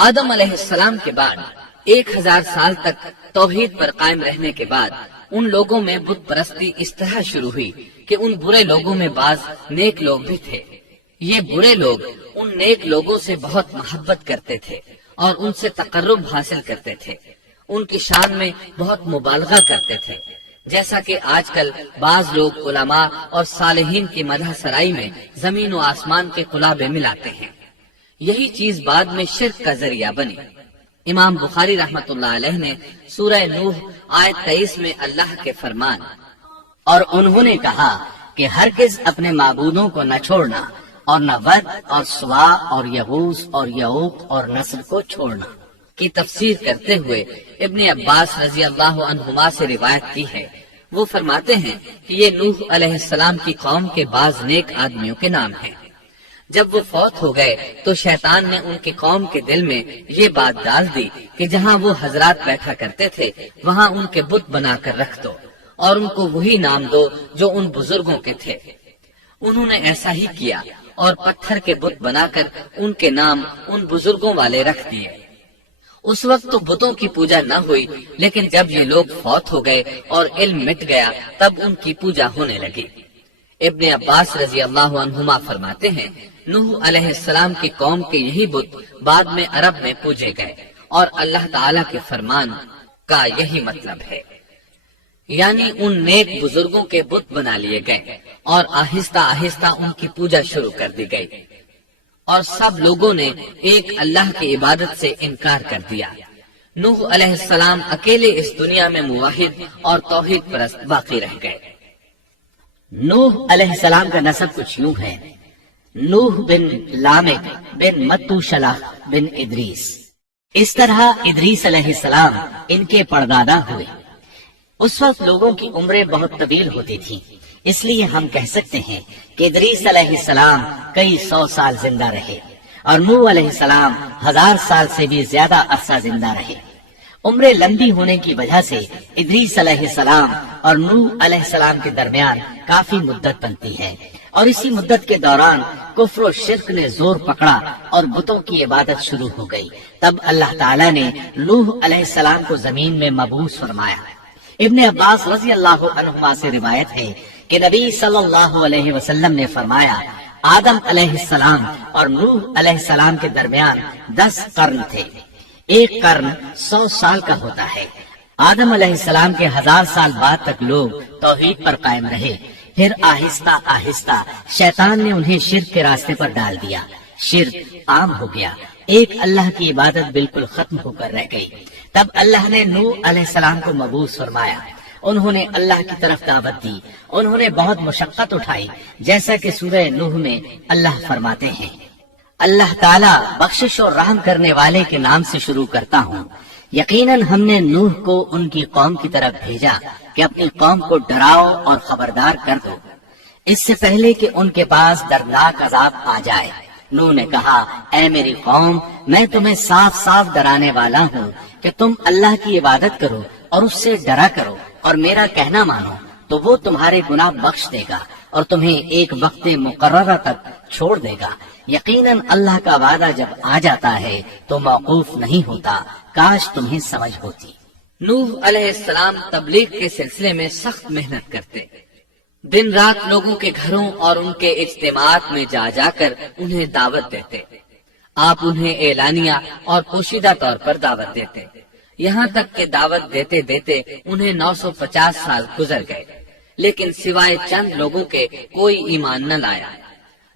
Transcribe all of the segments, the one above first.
آدم علیہ السلام کے بعد 1000 سال تک توحید پر قائم رہنے کے بعد ان لوگوں میں بت پرستی اس طرح شروع ہوئی کہ ان برے لوگوں میں بعض نیک لوگ بھی تھے۔ یہ برے لوگ ان نیک لوگوں سے بہت محبت کرتے تھے اور ان سے تقرب حاصل کرتے تھے، ان کی شان میں بہت مبالغہ کرتے تھے، جیسا کہ آج کل بعض لوگ علماء اور صالحین کی مدح سرائی میں زمین و آسمان کے قلابے ملاتے ہیں۔ یہی چیز بعد میں شرک کا ذریعہ بنی۔ امام بخاری رحمت اللہ علیہ نے سورہ نوح آیت 23 میں اللہ کے فرمان اور انہوں نے کہا کہ ہرگز اپنے معبودوں کو نہ چھوڑنا اور نہ ود اور سوا اور یغوث اور یعوق اور نصر کو چھوڑنا کی تفسیر کرتے ہوئے ابن عباس رضی اللہ عنہما سے روایت کی ہے۔ وہ فرماتے ہیں کہ یہ نوح علیہ السلام کی قوم کے بعض نیک آدمیوں کے نام ہیں۔ جب وہ فوت ہو گئے تو شیطان نے ان کی قوم کے دل میں یہ بات ڈال دی کہ جہاں وہ حضرات بیٹھا کرتے تھے وہاں ان کے بت بنا کر رکھ دو اور ان کو وہی نام دو جو ان بزرگوں کے تھے۔ انہوں نے ایسا ہی کیا اور پتھر کے بت بنا کر ان کے نام ان بزرگوں والے رکھ دیے۔ اس وقت تو بتوں کی پوجا نہ ہوئی، لیکن جب یہ لوگ فوت ہو گئے اور علم مٹ گیا تب ان کی پوجا ہونے لگی۔ ابن عباس رضی اللہ عنہما فرماتے ہیں نوح علیہ السلام کی قوم کے یہی بت بعد میں عرب میں پوجے گئے اور اللہ تعالی کے فرمان کا یہی مطلب ہے، یعنی ان نیک بزرگوں کے بت بنا لیے گئے اور آہستہ آہستہ ان کی پوجا شروع کر دی گئی اور سب لوگوں نے ایک اللہ کی عبادت سے انکار کر دیا۔ نوح علیہ السلام اکیلے اس دنیا میں موحد اور توحید پرست باقی رہ گئے۔ نوح علیہ السلام کا نسب کچھ یوں ہے: نوح بن لامک بن متوشلہ بن ادریس۔ اس طرح ادریس علیہ السلام ان کے پردادا ہوئے۔ اس وقت لوگوں کی عمریں بہت طویل ہوتی تھیں، اس لیے ہم کہہ سکتے ہیں کہ ادریس علیہ السلام کئی 100 سال زندہ رہے اور نوح علیہ السلام 1000 سال سے بھی زیادہ عرصہ زندہ رہے۔ عمریں لمبی ہونے کی وجہ سے ادریس علیہ السلام اور نوح علیہ السلام کے درمیان کافی مدت بنتی ہے، اور اسی مدت کے دوران کفر و شرک نے زور پکڑا اور بتوں کی عبادت شروع ہو گئی۔ تب اللہ تعالیٰ نے نوح علیہ السلام کو زمین میں مبعوث فرمایا۔ ابن عباس رضی اللہ عنہما سے روایت ہے کہ نبی صلی اللہ علیہ وسلم نے فرمایا آدم علیہ السلام اور نوح علیہ السلام کے درمیان 10 قرن تھے۔ ایک قرن 100 سال کا ہوتا ہے۔ آدم علیہ السلام کے 1000 سال بعد تک لوگ توحید پر قائم رہے، پھر آہستہ آہستہ شیطان نے انہیں شرک کے راستے پر ڈال دیا، شرک عام ہو گیا، ایک اللہ کی عبادت بالکل ختم ہو کر رہ گئی۔ تب اللہ نے نوح علیہ السلام کو مبعوث فرمایا، انہوں نے اللہ کی طرف دعوت دی، انہوں نے بہت مشقت اٹھائی، جیسا کہ سورہ نوح میں اللہ فرماتے ہیں اللہ تعالیٰ بخشش اور رحم کرنے والے کے نام سے شروع کرتا ہوں۔ یقیناً ہم نے نوح کو ان کی قوم کی طرف بھیجا کہ اپنی قوم کو ڈراؤ اور خبردار کر دو اس سے پہلے کہ ان کے پاس دردناک عذاب آ جائے۔ نوح نے کہا اے میری قوم، میں تمہیں صاف صاف ڈرانے والا ہوں کہ تم اللہ کی عبادت کرو اور اس سے ڈرا کرو اور میرا کہنا مانو، تو وہ تمہارے گناہ بخش دے گا اور تمہیں ایک وقت مقررہ تک چھوڑ دے گا۔ یقیناً اللہ کا وعدہ جب آ جاتا ہے تو موقوف نہیں ہوتا، کاش تمہیں سمجھ ہوتی۔ نوح علیہ السلام تبلیغ کے سلسلے میں سخت محنت کرتے، دن رات لوگوں کے گھروں اور ان کے اجتماعات میں جا جا کر انہیں دعوت دیتے۔ آپ انہیں اعلانیہ اور پوشیدہ طور پر دعوت دیتے، یہاں تک کہ دعوت دیتے دیتے انہیں 950 سال گزر گئے، لیکن سوائے چند لوگوں کے کوئی ایمان نہ لایا۔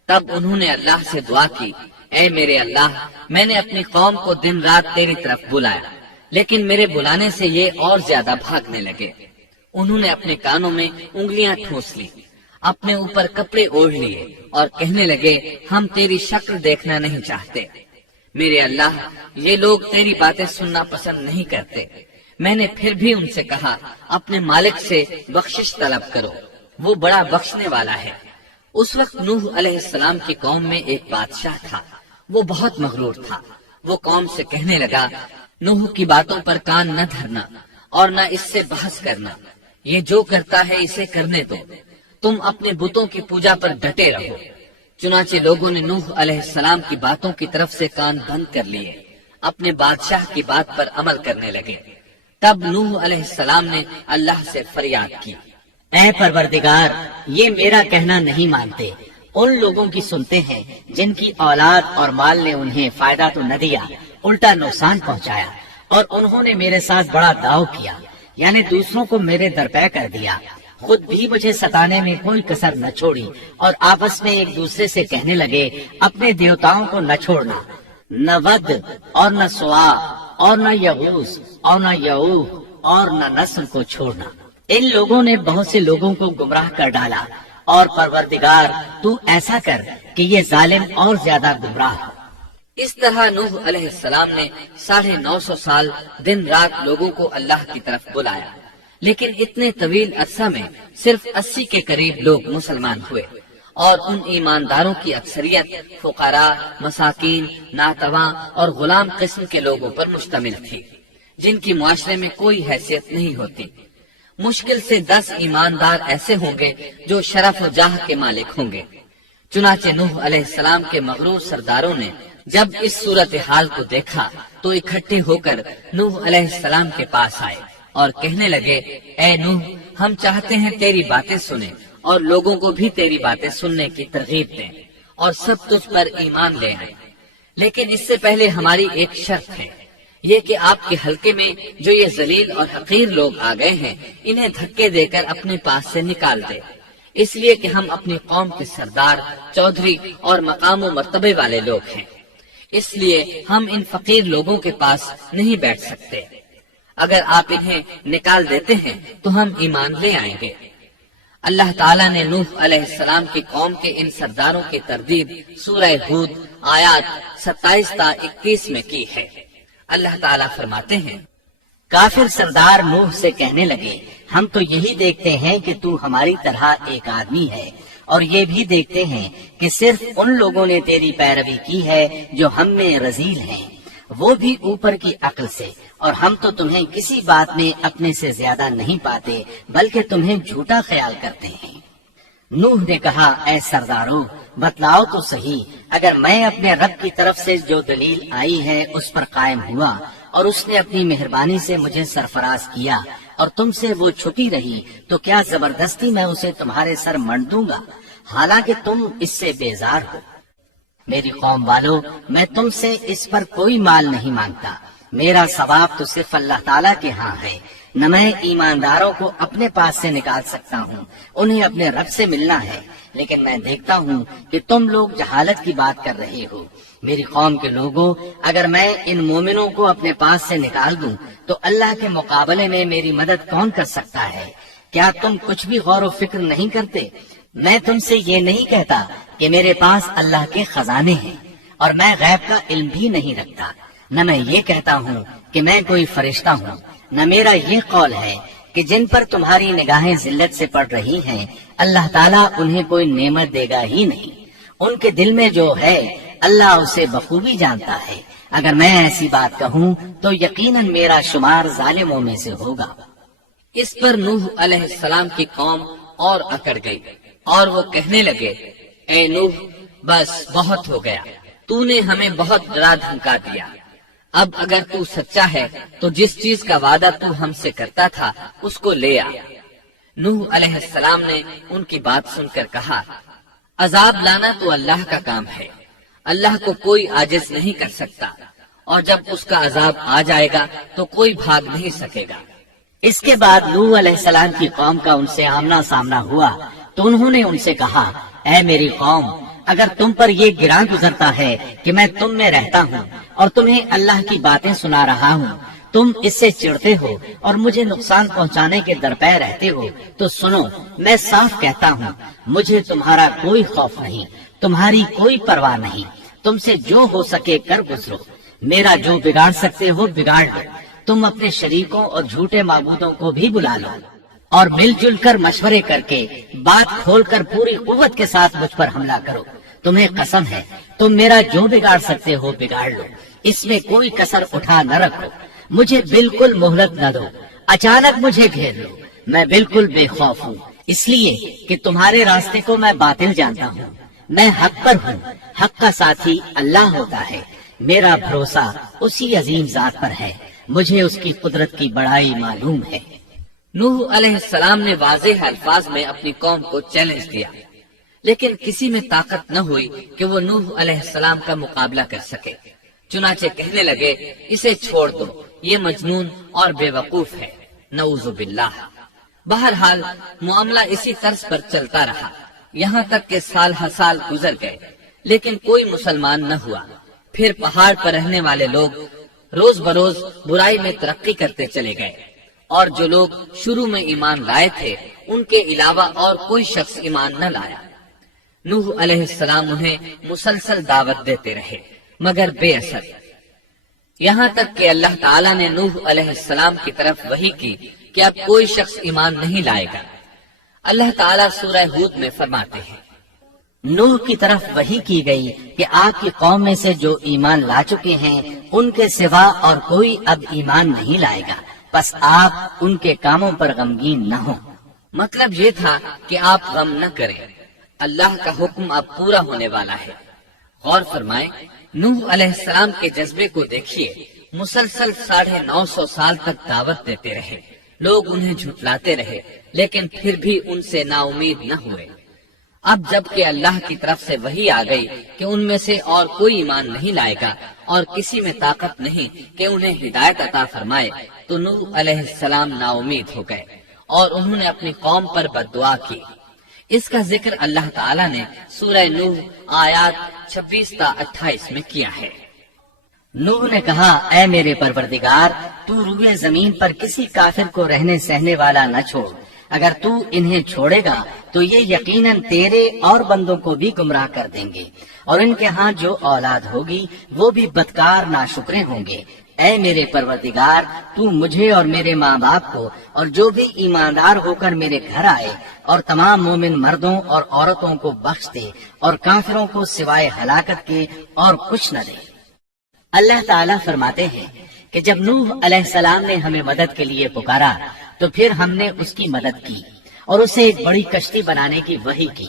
تب انہوں نے اللہ سے دعا کی اے میرے اللہ، میں نے اپنی قوم کو دن رات تیری طرف بلایا، لیکن میرے بلانے سے یہ اور زیادہ بھاگنے لگے۔ انہوں نے اپنے کانوں میں انگلیاں ٹھونس لی، اپنے اوپر کپڑے اوڑھ لیے اور کہنے لگے ہم تیری شکل دیکھنا نہیں چاہتے۔ میرے اللہ، یہ لوگ تیری باتیں سننا پسند نہیں کرتے۔ میں نے پھر بھی ان سے کہا اپنے مالک سے بخشش طلب کرو، وہ بڑا بخشنے والا ہے۔ اس وقت نوح علیہ السلام کی قوم میں ایک بادشاہ تھا، وہ بہت مغرور تھا۔ وہ قوم سے کہنے لگا نوح کی باتوں پر کان نہ دھرنا اور نہ اس سے بحث کرنا، یہ جو کرتا ہے اسے کرنے دو، تم اپنے بتوں کی پوجا پر ڈٹے رہو۔ چنانچہ لوگوں نے نوح علیہ السلام کی باتوں کی طرف سے کان بند کر لیے۔ اپنے بادشاہ کی بات پر عمل کرنے لگے۔ تب نوح علیہ السلام نے اللہ سے فریاد کی، اے پروردگار، یہ میرا کہنا نہیں مانتے، ان لوگوں کی سنتے ہیں جن کی اولاد اور مال نے انہیں فائدہ تو نہ دیا، الٹا نقصان پہنچایا، اور انہوں نے میرے ساتھ بڑا داؤ کیا، یعنی دوسروں کو میرے درپے کر دیا، خود بھی مجھے ستانے میں کوئی کسر نہ چھوڑی، اور آپس میں ایک دوسرے سے کہنے لگے اپنے دیوتاؤں کو نہ چھوڑنا، نہ ود اور نہ سوا اور نہ یغوث اور نہ یعوق اور نہ نصر کو چھوڑنا۔ ان لوگوں نے بہت سے لوگوں کو گمراہ کر ڈالا، اور پروردگار تو ایسا کر کہ یہ ظالم اور زیادہ گمراہ ہو۔ اس طرح نوح علیہ السلام نے 950 سال دن رات لوگوں کو اللہ کی طرف بلایا، لیکن اتنے طویل عرصہ میں صرف 80 کے قریب لوگ مسلمان ہوئے، اور ان ایمانداروں کی اکثریت فقراء، مساکین، ناتواں اور غلام قسم کے لوگوں پر مشتمل تھی، جن کی معاشرے میں کوئی حیثیت نہیں ہوتی۔ مشکل سے 10 ایماندار ایسے ہوں گے جو شرف و جاہ کے مالک ہوں گے۔ چنانچہ نوح علیہ السلام کے مغرور سرداروں نے جب اس صورتحال کو دیکھا تو اکٹھے ہو کر نوح علیہ السلام کے پاس آئے اور کہنے لگے، اے نوح، ہم چاہتے ہیں تیری باتیں سنیں اور لوگوں کو بھی تیری باتیں سننے کی ترغیب دیں اور سب تجھ پر ایمان لے آئیں، لیکن اس سے پہلے ہماری ایک شرط ہے، یہ کہ آپ کے حلقے میں جو یہ ذلیل اور حقیر لوگ آ گئے ہیں انہیں دھکے دے کر اپنے پاس سے نکال دے، اس لیے کہ ہم اپنی قوم کے سردار، چودھری اور مقام و مرتبے والے لوگ ہیں، اس لیے ہم ان فقیر لوگوں کے پاس نہیں بیٹھ سکتے۔ اگر آپ انہیں نکال دیتے ہیں تو ہم ایمان لے آئیں گے۔ اللہ تعالیٰ نے نوح علیہ السلام کی قوم کے ان سرداروں کی تردید سورہ ہود آیات 27 تا 21 میں کی ہے۔ اللہ تعالیٰ فرماتے ہیں، کافر سردار نوح سے کہنے لگے ہم تو یہی دیکھتے ہیں کہ تو ہماری طرح ایک آدمی ہے، اور یہ بھی دیکھتے ہیں کہ صرف ان لوگوں نے تیری پیروی کی ہے جو ہم میں رذیل ہیں، وہ بھی اوپر کی عقل سے، اور ہم تو تمہیں کسی بات میں اپنے سے زیادہ نہیں پاتے بلکہ تمہیں جھوٹا خیال کرتے ہیں۔ نوح نے کہا، اے سردارو، بتلاؤ تو صحیح، اگر میں اپنے رب کی طرف سے جو دلیل آئی ہے اس پر قائم ہوا اور اس نے اپنی مہربانی سے مجھے سرفراز کیا اور تم سے وہ چھپی رہی تو کیا زبردستی میں اسے تمہارے سر منڈ دوں گا، حالانکہ تم اس سے بیزار ہو۔ میری قوم والو، میں تم سے اس پر کوئی مال نہیں مانگتا، میرا ثواب تو صرف اللہ تعالیٰ کے ہاں ہے، نہ میں ایمانداروں کو اپنے پاس سے نکال سکتا ہوں، انہیں اپنے رب سے ملنا ہے، لیکن میں دیکھتا ہوں کہ تم لوگ جہالت کی بات کر رہے ہو۔ میری قوم کے لوگوں، اگر میں ان مومنوں کو اپنے پاس سے نکال دوں تو اللہ کے مقابلے میں میری مدد کون کر سکتا ہے؟ کیا تم کچھ بھی غور و فکر نہیں کرتے؟ میں تم سے یہ نہیں کہتا کہ میرے پاس اللہ کے خزانے ہیں اور میں غیب کا علم بھی نہیں رکھتا، نہ میں یہ کہتا ہوں کہ میں کوئی فرشتہ ہوں، نہ میرا یہ قول ہے کہ جن پر تمہاری نگاہیں ذلت سے پڑ رہی ہیں اللہ تعالیٰ انہیں کوئی نعمت دے گا ہی نہیں، ان کے دل میں جو ہے اللہ اسے بخوبی جانتا ہے۔ اگر میں ایسی بات کہوں تو یقیناً میرا شمار ظالموں میں سے ہوگا۔ اس پر نوح علیہ السلام کی قوم اور اکڑ گئی اور وہ کہنے لگے، اے نوح، بس بہت ہو گیا، تو نے ہمیں بہت ڈرا دھمکا دیا، اب اگر تو سچا ہے تو جس چیز کا وعدہ تو ہم سے کرتا تھا اس کو لے آ۔ نوح علیہ السلام نے ان کی بات سن کر کہا، عذاب لانا تو اللہ کا کام ہے، اللہ کو کوئی عاجز نہیں کر سکتا، اور جب اس کا عذاب آ جائے گا تو کوئی بھاگ نہیں سکے گا۔ اس کے بعد نوح علیہ السلام کی قوم کا ان سے آمنا سامنا ہوا تو انہوں نے ان سے کہا، اے میری قوم، اگر تم پر یہ گراں گزرتا ہے کہ میں تم میں رہتا ہوں اور تمہیں اللہ کی باتیں سنا رہا ہوں، تم اس سے چڑھتے ہو اور مجھے نقصان پہنچانے کے درپے رہتے ہو، تو سنو، میں صاف کہتا ہوں، مجھے تمہارا کوئی خوف نہیں، تمہاری کوئی پرواہ نہیں، تم سے جو ہو سکے کر گزرو، میرا جو بگاڑ سکتے ہو بگاڑ لو، تم اپنے شریکوں اور جھوٹے معبودوں کو بھی بلا لو اور مل جل کر مشورے کر کے بات کھول کر پوری قوت کے ساتھ مجھ پر حملہ کرو، تمہیں قسم ہے تم میرا جو بگاڑ سکتے ہو بگاڑ لو، اس میں کوئی کسر اٹھا نہ رکھو، مجھے بالکل مہلت نہ دو، اچانک مجھے گھیر لو، میں بالکل بے خوف ہوں، اس لیے کہ تمہارے راستے کو میں باطل جانتا ہوں، میں حق پر ہوں، حق کا ساتھی اللہ ہوتا ہے، میرا بھروسہ اسی عظیم ذات پر ہے، مجھے اس کی قدرت کی بڑائی معلوم ہے۔ نوح علیہ السلام نے واضح الفاظ میں اپنی قوم کو چیلنج دیا، لیکن کسی میں طاقت نہ ہوئی کہ وہ نوح علیہ السلام کا مقابلہ کر سکے۔ چنانچہ کہنے لگے، اسے چھوڑ دو، یہ مجنون اور بے وقوف ہے، نعوذ باللہ۔ بہرحال معاملہ اسی طرز پر چلتا رہا، یہاں تک کہ سال ہر سال گزر گئے، لیکن کوئی مسلمان نہ ہوا۔ پھر پہاڑ پر رہنے والے لوگ روز بروز برائی میں ترقی کرتے چلے گئے، اور جو لوگ شروع میں ایمان لائے تھے ان کے علاوہ اور کوئی شخص ایمان نہ لایا۔ نوح علیہ السلام انہیں مسلسل دعوت دیتے رہے مگر بے اثر، یہاں تک کہ اللہ تعالیٰ نے نوح علیہ السلام کی طرف وحی کی کہ اب کوئی شخص ایمان نہیں لائے گا۔ اللہ تعالیٰ سورہ ہود میں فرماتے ہیں، نوح کی طرف وحی کی گئی کہ آپ کی قوم میں سے جو ایمان لا چکے ہیں ان کے سوا اور کوئی اب ایمان نہیں لائے گا، بس آپ ان کے کاموں پر غمگین نہ ہوں۔ مطلب یہ تھا کہ آپ غم نہ کریں، اللہ کا حکم اب پورا ہونے والا ہے۔ غور فرمائیں، نوح علیہ السلام کے جذبے کو دیکھیے، مسلسل 950 سال تک دعوت دیتے رہے، لوگ انہیں جھٹلاتے رہے، لیکن پھر بھی ان سے نا امید نہ ہوئے۔ اب جب کہ اللہ کی طرف سے وحی آ گئی کہ ان میں سے اور کوئی ایمان نہیں لائے گا اور کسی میں طاقت نہیں کہ انہیں ہدایت عطا فرمائے، تو نوح علیہ السلام نا امید ہو گئے اور انہوں نے اپنی قوم پر بد دعا کی۔ اس کا ذکر اللہ تعالیٰ نے سورہ نوح آیات 26 تا 28 میں کیا ہے۔ نوح نے کہا، اے میرے پروردگار، تو روئے زمین پر کسی کافر کو رہنے سہنے والا نہ چھوڑ، اگر تو انہیں چھوڑے گا تو یہ یقیناً تیرے اور بندوں کو بھی گمراہ کر دیں گے، اور ان کے ہاں جو اولاد ہوگی وہ بھی بدکار ناشکرے ہوں گے۔ اے میرے پروردگار، تو مجھے اور میرے ماں باپ کو اور جو بھی ایماندار ہو کر میرے گھر آئے اور تمام مومن مردوں اور عورتوں کو بخش دے، اور کافروں کو سوائے ہلاکت کے اور کچھ نہ دے۔ اللہ تعالیٰ فرماتے ہیں کہ جب نوح علیہ السلام نے ہمیں مدد کے لیے پکارا تو پھر ہم نے اس کی مدد کی اور اسے ایک بڑی کشتی بنانے کی وحی کی،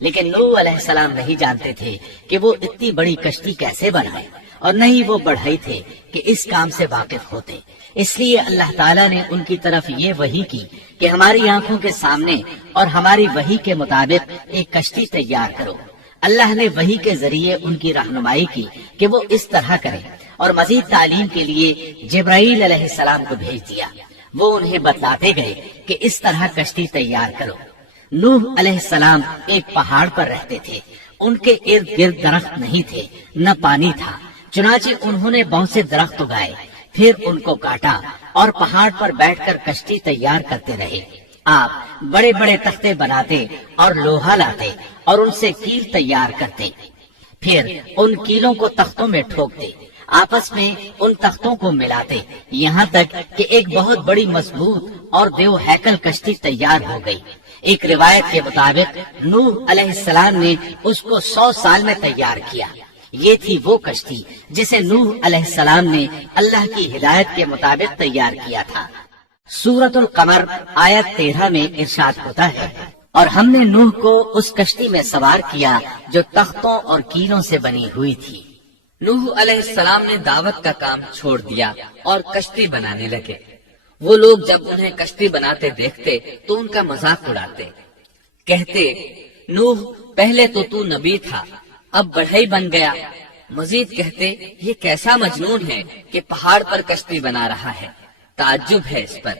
لیکن نوح علیہ السلام نہیں جانتے تھے کہ وہ اتنی بڑی کشتی کیسے بنائے، اور نہ ہی وہ بڑھئی تھے کہ اس کام سے واقف ہوتے۔ اس لیے اللہ تعالیٰ نے ان کی طرف یہ وحی کی کہ ہماری آنکھوں کے سامنے اور ہماری وحی کے مطابق ایک کشتی تیار کرو۔ اللہ نے وحی کے ذریعے ان کی رہنمائی کی کہ وہ اس طرح کریں، اور مزید تعلیم کے لیے جبرائیل علیہ السلام کو بھیج دیا۔ وہ انہیں بتلاتے گئے کہ اس طرح کشتی تیار کرو۔ نوح علیہ السلام ایک پہاڑ پر رہتے تھے، ان کے ارد گرد درخت نہیں تھے، نہ پانی تھا، چنانچہ انہوں نے بہت سے درخت اگائے، پھر ان کو کاٹا اور پہاڑ پر بیٹھ کر کشتی تیار کرتے رہے۔ آپ بڑے بڑے تختے بناتے اور لوہا لاتے اور ان سے کیل تیار کرتے، پھر ان کیلوں کو تختوں میں ٹھوکتے، آپس میں ان تختوں کو ملاتے، یہاں تک کہ ایک بہت بڑی مضبوط اور دیو ہیکل کشتی تیار ہو گئی۔ ایک روایت کے مطابق نوح علیہ السلام نے اس کو 100 سال میں تیار کیا۔ یہ تھی وہ کشتی جسے نوح علیہ السلام نے اللہ کی ہدایت کے مطابق تیار کیا تھا۔ سورۃ القمر آیت 13 میں ارشاد ہوتا ہے، اور ہم نے نوح کو اس کشتی میں سوار کیا جو تختوں اور کیلوں سے بنی ہوئی تھی۔ نوح علیہ السلام نے دعوت کا کام چھوڑ دیا اور کشتی بنانے لگے۔ وہ لوگ جب انہیں کشتی بناتے دیکھتے تو ان کا مذاق اڑاتے، کہتے، نوح پہلے تو نبی تھا، اب بڑھئی بن گیا۔ مزید کہتے، یہ کیسا مجنون ہے کہ پہاڑ پر کشتی بنا رہا ہے۔ تعجب ہے اس پر۔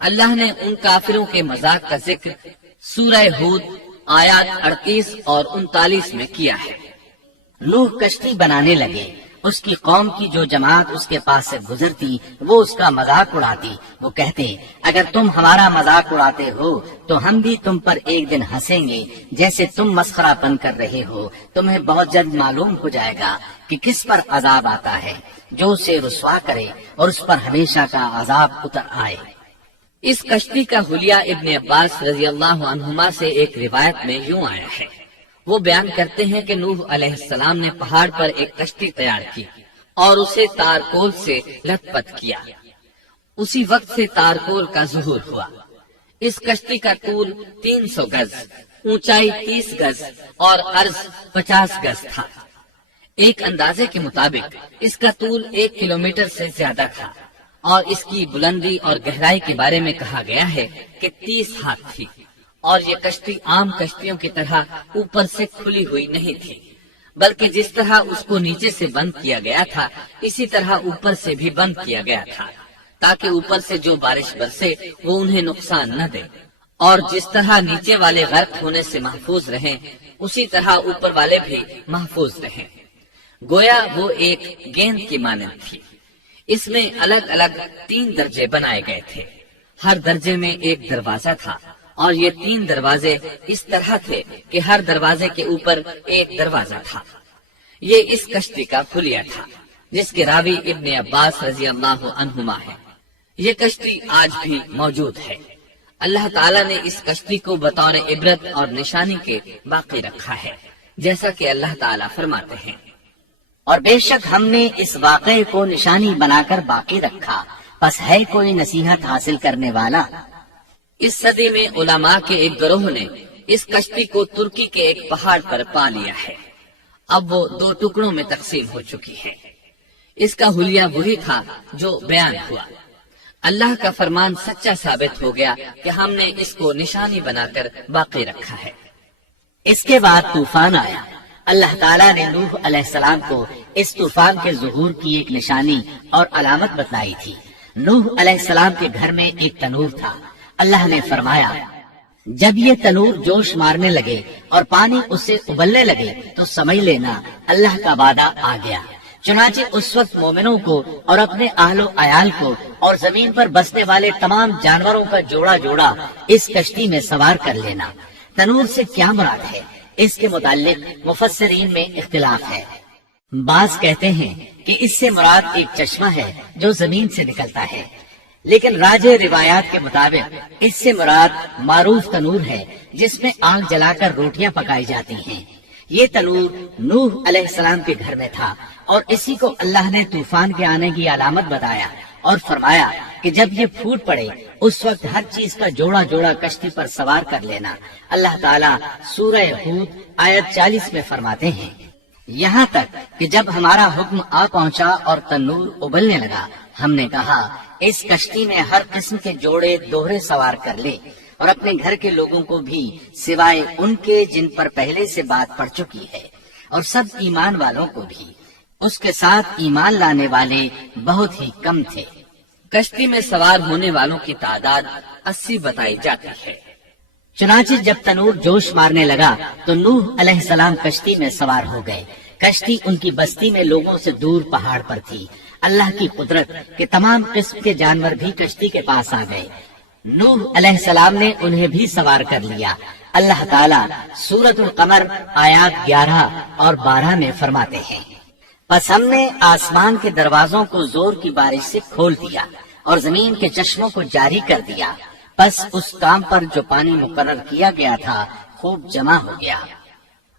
اللہ نے ان کافروں کے مذاق کا ذکر سورہ ہود آیات 38 اور 39 میں کیا ہے۔ نوح کشتی بنانے لگے، اس کی قوم کی جو جماعت اس کے پاس سے گزرتی وہ اس کا مذاق اڑاتی۔ وہ کہتے، اگر تم ہمارا مذاق اڑاتے ہو تو ہم بھی تم پر ایک دن ہنسیں گے، جیسے تم مسخرہ پن کر رہے ہو۔ تمہیں بہت جلد معلوم ہو جائے گا کہ کس پر عذاب آتا ہے، جو اسے رسوا کرے اور اس پر ہمیشہ کا عذاب اتر آئے۔ اس کشتی کا حلیہ ابن عباس رضی اللہ عنہما سے ایک روایت میں یوں آیا ہے۔ وہ بیان کرتے ہیں کہ نوح علیہ السلام نے پہاڑ پر ایک کشتی تیار کی اور اسے تارکول سے لت پت کیا۔ اسی وقت سے تارکول کا ظہور ہوا۔ اس کشتی کا طول 300 گز، اونچائی 30 گز اور عرض 50 گز تھا۔ ایک اندازے کے مطابق اس کا طول 1 کلومیٹر سے زیادہ تھا اور اس کی بلندی اور گہرائی کے بارے میں کہا گیا ہے کہ 30 ہاتھ تھی، اور یہ کشتی عام کشتیوں کی طرح اوپر سے کھلی ہوئی نہیں تھی، بلکہ جس طرح اس کو نیچے سے بند کیا گیا تھا اسی طرح اوپر سے بھی بند کیا گیا تھا، تاکہ اوپر سے جو بارش برسے وہ انہیں نقصان نہ دے، اور جس طرح نیچے والے غرق ہونے سے محفوظ رہیں اسی طرح اوپر والے بھی محفوظ رہیں۔ گویا وہ ایک گیند کی مانند تھی۔ اس میں الگ الگ 3 درجے بنائے گئے تھے، ہر درجے میں ایک دروازہ تھا، اور یہ 3 دروازے اس طرح تھے کہ ہر دروازے کے اوپر ایک دروازہ تھا۔ یہ اس کشتی کا خلیہ تھا جس کے راوی ابن عباس رضی اللہ عنہما ہے۔ یہ کشتی آج بھی موجود ہے۔ اللہ تعالیٰ نے اس کشتی کو بطور عبرت اور نشانی کے باقی رکھا ہے، جیسا کہ اللہ تعالیٰ فرماتے ہیں، اور بے شک ہم نے اس واقعے کو نشانی بنا کر باقی رکھا، پس ہے کوئی نصیحت حاصل کرنے والا۔ اس صدی میں علماء کے ایک گروہ نے اس کشتی کو ترکی کے ایک پہاڑ پر پا لیا ہے۔ اب وہ 2 ٹکڑوں میں تقسیم ہو چکی ہے۔ اس کا حلیہ وہی تھا جو بیان ہوا۔ اللہ کا فرمان سچا ثابت ہو گیا کہ ہم نے اس کو نشانی بنا کر باقی رکھا ہے۔ اس کے بعد طوفان آیا۔ اللہ تعالیٰ نے نوح علیہ السلام کو اس طوفان کے ظہور کی ایک نشانی اور علامت بتلائی تھی۔ نوح علیہ السلام کے گھر میں ایک تنور تھا۔ اللہ نے فرمایا، جب یہ تنور جوش مارنے لگے اور پانی اس سے ابلنے لگے تو سمجھ لینا اللہ کا وعدہ آ گیا۔ چنانچہ اس وقت مومنوں کو اور اپنے اہل و عیال کو اور زمین پر بسنے والے تمام جانوروں کا جوڑا جوڑا اس کشتی میں سوار کر لینا۔ تنور سے کیا مراد ہے، اس کے متعلق مفسرین میں اختلاف ہے۔ بعض کہتے ہیں کہ اس سے مراد ایک چشمہ ہے جو زمین سے نکلتا ہے، لیکن راجح روایات کے مطابق اس سے مراد معروف تنور ہے جس میں آگ جلا کر روٹیاں پکائی جاتی ہیں۔ یہ تنور نوح علیہ السلام کے گھر میں تھا، اور اسی کو اللہ نے طوفان کے آنے کی علامت بتایا اور فرمایا کہ جب یہ پھوٹ پڑے اس وقت ہر چیز کا جوڑا جوڑا کشتی پر سوار کر لینا۔ اللہ تعالیٰ سورہ ہود آیت 40 میں فرماتے ہیں، یہاں تک کہ جب ہمارا حکم آ پہنچا اور تنور ابلنے لگا، ہم نے کہا اس کشتی میں ہر قسم کے جوڑے دوہرے سوار کر لے، اور اپنے گھر کے لوگوں کو بھی سوائے ان کے جن پر پہلے سے بات پڑ چکی ہے، اور سب ایمان والوں کو بھی۔ اس کے ساتھ ایمان لانے والے بہت ہی کم تھے۔ کشتی میں سوار ہونے والوں کی تعداد 80 بتائی جاتی ہے۔ چنانچہ جب تنور جوش مارنے لگا تو نوح علیہ السلام کشتی میں سوار ہو گئے۔ کشتی ان کی بستی میں لوگوں سے دور پہاڑ پر تھی۔ اللہ کی قدرت کہ تمام قسم کے جانور بھی کشتی کے پاس آ گئے۔ نوح علیہ السلام نے انہیں بھی سوار کر لیا۔ اللہ تعالیٰ سورۃ القمر آیات 11 اور 12 میں فرماتے ہیں، پس ہم نے آسمان کے دروازوں کو زور کی بارش سے کھول دیا اور زمین کے چشموں کو جاری کر دیا، پس اس کام پر جو پانی مقرر کیا گیا تھا خوب جمع ہو گیا۔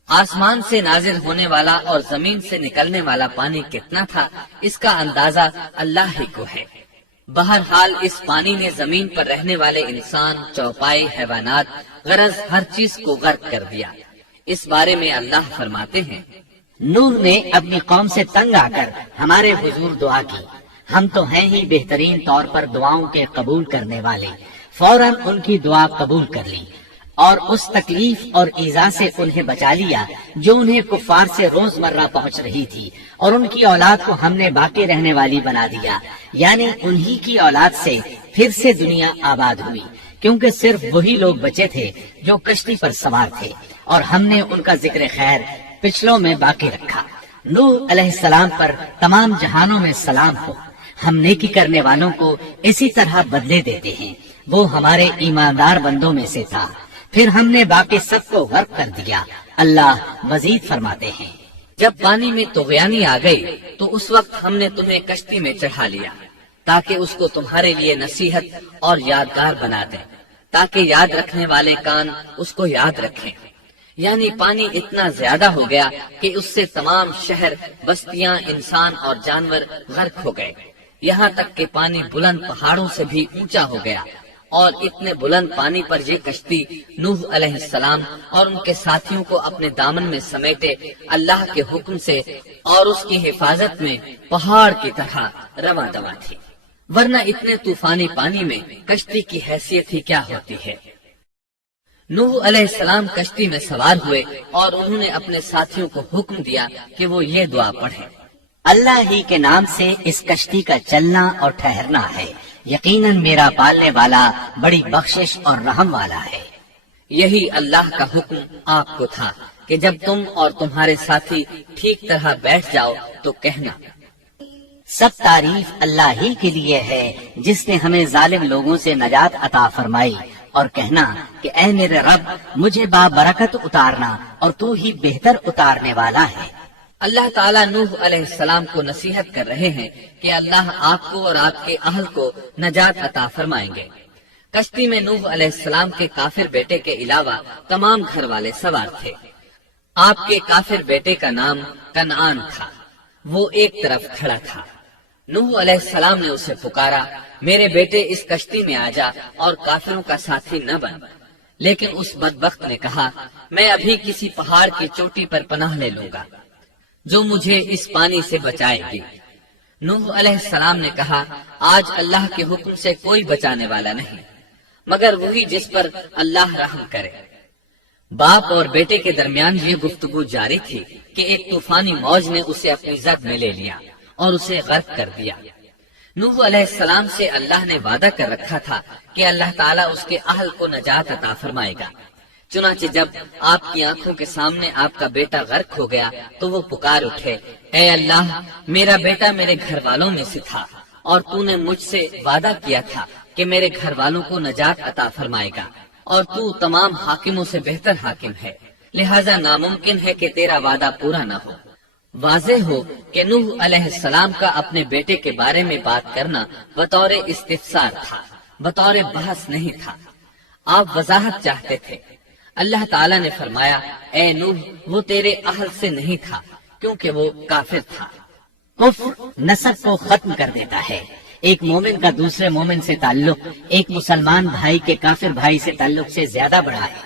آسمان سے نازل ہونے والا اور زمین سے نکلنے والا پانی کتنا تھا اس کا اندازہ اللہ ہی کو ہے۔ بہرحال اس پانی نے زمین پر رہنے والے انسان، چوپائے، حیوانات، غرض ہر چیز کو غرق کر دیا۔ اس بارے میں اللہ فرماتے ہیں، نوح نے اپنی قوم سے تنگ آ کر ہمارے حضور دعا کی، ہم تو ہیں ہی بہترین طور پر دعاؤں کے قبول کرنے والے۔ فوراً ان کی دعا قبول کر لی اور اس تکلیف اور ایذا سے انہیں بچا لیا جو انہیں کفار سے روزمرہ پہنچ رہی تھی، اور ان کی اولاد کو ہم نے باقی رہنے والی بنا دیا، یعنی انہی کی اولاد سے پھر سے دنیا آباد ہوئی، کیونکہ صرف وہی لوگ بچے تھے جو کشتی پر سوار تھے، اور ہم نے ان کا ذکر خیر پچھلوں میں باقی رکھا۔ نوح علیہ السلام پر تمام جہانوں میں سلام ہو۔ ہم نیکی کرنے والوں کو اسی طرح بدلے دیتے ہیں، وہ ہمارے ایماندار بندوں میں سے تھا۔ پھر ہم نے باقی سب کو غرق کر دیا۔ اللہ مزید فرماتے ہیں، جب پانی میں طغیانی آ گئی تو اس وقت ہم نے تمہیں کشتی میں چڑھا لیا تاکہ اس کو تمہارے لیے نصیحت اور یادگار بنا دیں، تاکہ یاد رکھنے والے کان اس کو یاد رکھیں۔ یعنی پانی اتنا زیادہ ہو گیا کہ اس سے تمام شہر، بستیاں، انسان اور جانور غرق ہو گئے، یہاں تک کہ پانی بلند پہاڑوں سے بھی اونچا ہو گیا اور اتنے بلند پانی پر یہ کشتی نوح علیہ السلام اور ان کے ساتھیوں کو اپنے دامن میں سمیٹے اللہ کے حکم سے اور اس کی حفاظت میں پہاڑ کی طرح رواں دواں تھی، ورنہ اتنے طوفانی پانی میں کشتی کی حیثیت ہی کیا ہوتی ہے۔ نوح علیہ السلام کشتی میں سوار ہوئے اور انہوں نے اپنے ساتھیوں کو حکم دیا کہ وہ یہ دعا پڑھیں، اللہ ہی کے نام سے اس کشتی کا چلنا اور ٹھہرنا ہے، یقیناً میرا پالنے والا بڑی بخشش اور رحم والا ہے۔ یہی اللہ کا حکم آپ کو تھا کہ جب تم اور تمہارے ساتھی ٹھیک طرح بیٹھ جاؤ تو کہنا، سب تعریف اللہ ہی کے لیے ہے جس نے ہمیں ظالم لوگوں سے نجات عطا فرمائی، اور کہنا کہ اے میرے رب مجھے بابرکت اتارنا اور تو ہی بہتر اتارنے والا ہے۔ اللہ تعالیٰ نوح علیہ السلام کو نصیحت کر رہے ہیں کہ اللہ آپ کو اور آپ کے اہل کو نجات عطا فرمائیں گے۔ کشتی میں نوح علیہ السلام کے کافر بیٹے کے علاوہ تمام گھر والے سوار تھے۔ آپ کے کافر بیٹے کا نام کنعان تھا، وہ ایک طرف کھڑا تھا۔ نوح علیہ السلام نے اسے پکارا، میرے بیٹے اس کشتی میں آ جا اور کافروں کا ساتھی نہ بن، لیکن اس بدبخت نے کہا، میں ابھی کسی پہاڑ کی چوٹی پر پناہ لے لوں گا جو مجھے اس پانی سے بچائے گی۔ نوح علیہ السلام نے کہا، آج اللہ کے حکم سے کوئی بچانے والا نہیں مگر وہی جس پر اللہ رحم کرے۔ باپ اور بیٹے کے درمیان یہ گفتگو جاری تھی کہ ایک طوفانی موج نے اسے اپنی زد میں لے لیا اور اسے غرق کر دیا۔ نوح علیہ السلام سے اللہ نے وعدہ کر رکھا تھا کہ اللہ تعالیٰ اس کے اہل کو نجات عطا فرمائے گا۔ چنانچہ جب آپ کی آنکھوں کے سامنے آپ کا بیٹا غرق ہو گیا تو وہ پکار اٹھے، اے اللہ میرا بیٹا میرے گھر والوں میں سے تھا اور تو نے مجھ سے وعدہ کیا تھا کہ میرے گھر والوں کو نجات عطا فرمائے گا، اور تو تمام حاکموں سے بہتر حاکم ہے، لہذا ناممکن ہے کہ تیرا وعدہ پورا نہ ہو۔ واضح ہو کہ نوح علیہ السلام کا اپنے بیٹے کے بارے میں بات کرنا بطور استفسار تھا، بطور بحث نہیں تھا۔ آپ وضاحت چاہتے تھے۔ اللہ تعالیٰ نے فرمایا، اے نوح وہ تیرے اہل سے نہیں تھا کیونکہ وہ کافر تھا۔ کفر نسب کو ختم کر دیتا ہے۔ ایک مومن کا دوسرے مومن سے تعلق ایک مسلمان بھائی کے کافر بھائی سے تعلق سے زیادہ بڑا ہے،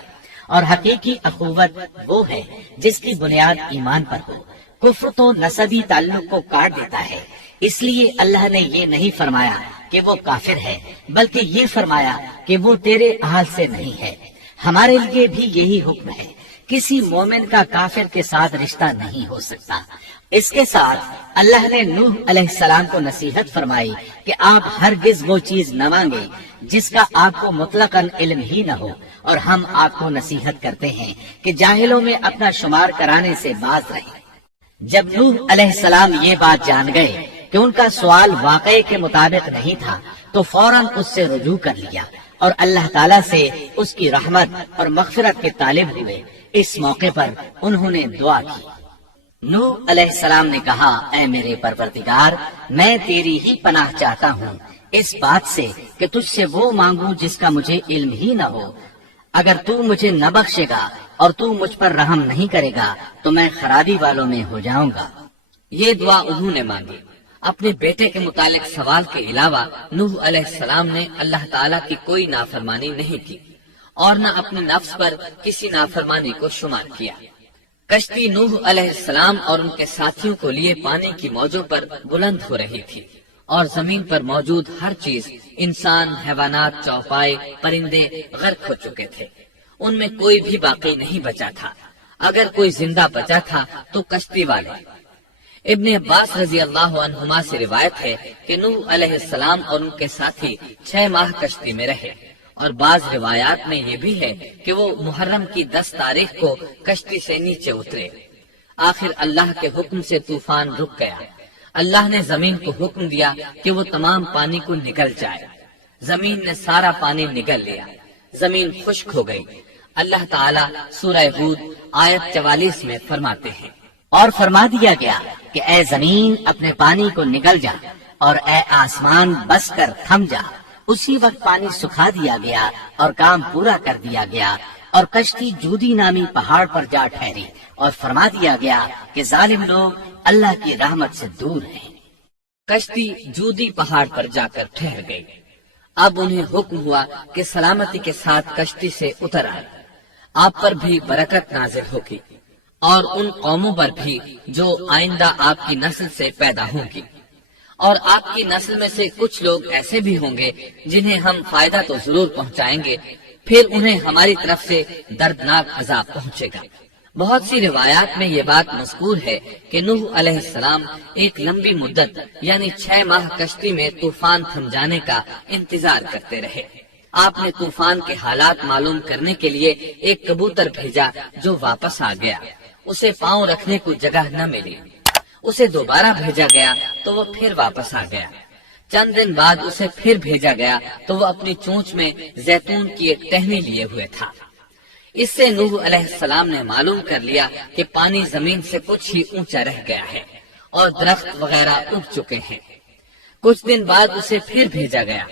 اور حقیقی اخوت وہ ہے جس کی بنیاد ایمان پر ہو۔ کفر تو نسبی تعلق کو کاٹ دیتا ہے، اس لیے اللہ نے یہ نہیں فرمایا کہ وہ کافر ہے، بلکہ یہ فرمایا کہ وہ تیرے اہل سے نہیں ہے۔ ہمارے لیے بھی یہی حکم ہے، کسی مومن کا کافر کے ساتھ رشتہ نہیں ہو سکتا۔ اس کے ساتھ اللہ نے نوح علیہ السلام کو نصیحت فرمائی کہ آپ ہرگز وہ چیز نہ مانگے جس کا آپ کو مطلقاً علم ہی نہ ہو، اور ہم آپ کو نصیحت کرتے ہیں کہ جاہلوں میں اپنا شمار کرانے سے باز رہیں۔ جب نوح علیہ السلام یہ بات جان گئے کہ ان کا سوال واقعے کے مطابق نہیں تھا تو فوراً اس سے رجوع کر لیا اور اللہ تعالیٰ سے اس کی رحمت اور مغفرت کے طالب ہوئے۔ اس موقع پر انہوں نے دعا کی۔ نوح علیہ السلام نے کہا، اے میرے پروردگار میں تیری ہی پناہ چاہتا ہوں اس بات سے کہ تجھ سے وہ مانگوں جس کا مجھے علم ہی نہ ہو۔ اگر تو مجھے نہ بخشے گا اور تو مجھ پر رحم نہیں کرے گا تو میں خرابی والوں میں ہو جاؤں گا۔ یہ دعا انہوں نے مانگی۔ اپنے بیٹے کے متعلق سوال کے علاوہ نوح علیہ السلام نے اللہ تعالیٰ کی کوئی نافرمانی نہیں کی اور نہ اپنے نفس پر کسی نافرمانی کو شمار کیا۔ کشتی نوح علیہ السلام اور ان کے ساتھیوں کو لیے پانی کی موجوں پر بلند ہو رہی تھی، اور زمین پر موجود ہر چیز، انسان، حیوانات، چوپائے، پرندے غرق ہو چکے تھے۔ ان میں کوئی بھی باقی نہیں بچا تھا۔ اگر کوئی زندہ بچا تھا تو کشتی والے۔ ابن عباس رضی اللہ عنہما سے روایت ہے کہ نوح علیہ السلام اور ان کے ساتھی 6 ماہ کشتی میں رہے، اور بعض روایات میں یہ بھی ہے کہ وہ محرم کی 10 تاریخ کو کشتی سے نیچے اترے۔ آخر اللہ کے حکم سے طوفان رک گیا۔ اللہ نے زمین کو حکم دیا کہ وہ تمام پانی کو نگل جائے۔ زمین نے سارا پانی نگل لیا، زمین خشک ہو گئی۔ اللہ تعالیٰ سورہ ہود آیت 44 میں فرماتے ہیں، اور فرما دیا گیا کہ اے زمین اپنے پانی کو نگل جا، اور اے آسمان بس کر تھم جا۔ اسی وقت پانی سکھا دیا گیا اور کام پورا کر دیا گیا، اور کشتی جودی نامی پہاڑ پر جا ٹھہری، اور فرما دیا گیا کہ ظالم لوگ اللہ کی رحمت سے دور ہیں۔ کشتی جودی پہاڑ پر جا کر ٹھہر گئی۔ اب انہیں حکم ہوا کہ سلامتی کے ساتھ کشتی سے اتر آئے، آپ پر بھی برکت نازل ہوگی اور ان قوموں پر بھی جو آئندہ آپ کی نسل سے پیدا ہوں گی، اور آپ کی نسل میں سے کچھ لوگ ایسے بھی ہوں گے جنہیں ہم فائدہ تو ضرور پہنچائیں گے، پھر انہیں ہماری طرف سے دردناک عذاب پہنچے گا۔ بہت سی روایات میں یہ بات مذکور ہے کہ نوح علیہ السلام ایک لمبی مدت یعنی 6 ماہ کشتی میں طوفان تھم جانے کا انتظار کرتے رہے۔ آپ نے طوفان کے حالات معلوم کرنے کے لیے ایک کبوتر بھیجا جو واپس آ گیا، اسے پاؤں رکھنے کو جگہ نہ ملی۔ اسے دوبارہ بھیجا گیا تو وہ پھر واپس آ گیا۔ چند دن بعد اسے پھر بھیجا گیا تو وہ اپنی چونچ میں زیتون کی ایک ٹہنی لیے ہوئے تھا۔ اس سے نوح علیہ السلام نے معلوم کر لیا کہ پانی زمین سے کچھ ہی اونچا رہ گیا ہے اور درخت وغیرہ اگ چکے ہیں۔ کچھ دن بعد اسے پھر بھیجا گیا۔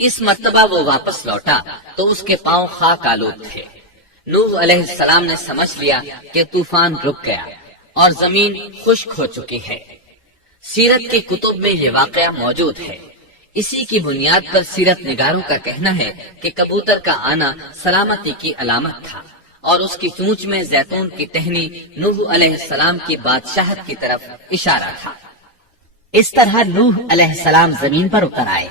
اس مرتبہ وہ واپس لوٹا تو اس کے پاؤں خاک آلود تھے۔ نوح علیہ السلام نے سمجھ لیا کہ طوفان رک گیا اور زمین خشک ہو چکی ہے۔ سیرت کی کتب میں یہ واقعہ موجود ہے۔ اسی کی بنیاد پر سیرت نگاروں کا کہنا ہے کہ کبوتر کا آنا سلامتی کی علامت تھا اور اس کی چونچ میں زیتون کی ٹہنی نوح علیہ السلام کی بادشاہت کی طرف اشارہ تھا۔ اس طرح نوح علیہ السلام زمین پر اتر آئے۔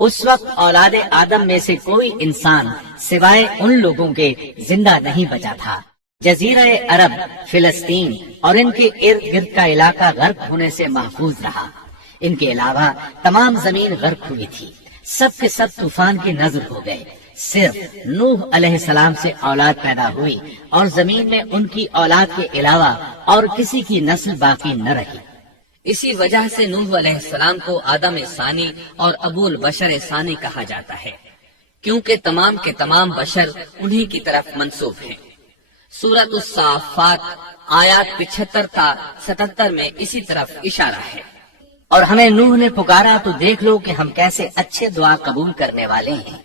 اس وقت اولاد آدم میں سے کوئی انسان سوائے ان لوگوں کے زندہ نہیں بچا تھا۔ جزیرہ عرب، فلسطین اور ان کے ارد گرد کا علاقہ غرق ہونے سے محفوظ رہا۔ ان کے علاوہ تمام زمین غرق ہوئی تھی۔ سب کے سب طوفان کی نذر ہو گئے۔ صرف نوح علیہ السلام سے اولاد پیدا ہوئی اور زمین میں ان کی اولاد کے علاوہ اور کسی کی نسل باقی نہ رہی۔ اسی وجہ سے نوح علیہ السلام کو آدم ثانی اور ابو البشر ثانی کہا جاتا ہے، کیونکہ تمام کے تمام بشر انہی کی طرف منسوب ہیں۔ سورۃ الصافات آیات 75 تا 77 میں اسی طرف اشارہ ہے۔ اور ہمیں نوح نے پکارا تو دیکھ لو کہ ہم کیسے اچھے دعا قبول کرنے والے ہیں۔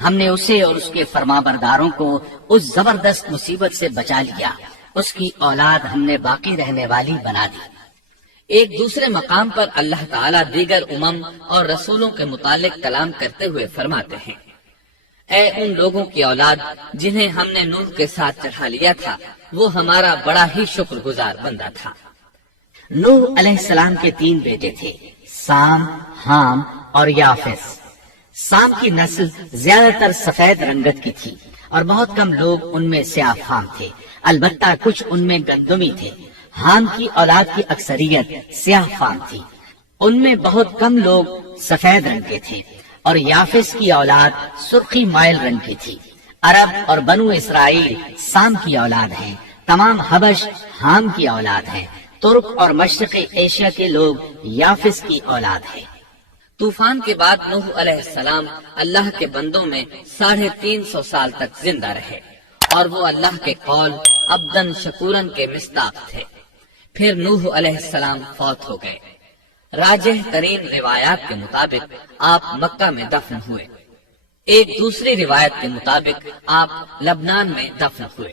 ہم نے اسے اور اس کے فرمانبرداروں کو اس زبردست مصیبت سے بچا لیا۔ اس کی اولاد ہم نے باقی رہنے والی بنا دی۔ ایک دوسرے مقام پر اللہ تعالیٰ دیگر امم اور رسولوں کے متعلق کلام کرتے ہوئے فرماتے ہیں، اے ان لوگوں کی اولاد جنہیں ہم نے نوح کے ساتھ چڑھا لیا تھا، وہ ہمارا بڑا ہی شکر گزار بندہ تھا۔ نوح علیہ السلام کے 3 بیٹے تھے، سام، حام اور یافس۔ سام کی نسل زیادہ تر سفید رنگت کی تھی اور بہت کم لوگ ان میں سیاہ فام تھے، البتہ کچھ ان میں گندمی تھے۔ حام کی اولاد کی اکثریت سیاہ فام تھی، ان میں بہت کم لوگ سفید رنگ کے تھے، اور یافس کی اولاد سرخی مائل رنگ کی تھی۔ عرب اور بنو اسرائیل سام کی اولاد ہیں، تمام حبش حام کی اولاد ہیں، ترک اور مشرقی ایشیا کے لوگ یافس کی اولاد ہیں۔ طوفان کے بعد نوح علیہ السلام اللہ کے بندوں میں 350 سال تک زندہ رہے اور وہ اللہ کے قول عبدن شکورن کے مصداق تھے۔ پھر نوح علیہ السلام فوت ہو گئے۔ راجح ترین روایات کے مطابق آپ مکہ میں دفن ہوئے۔ ایک دوسری روایت کے مطابق آپ لبنان میں دفن ہوئے۔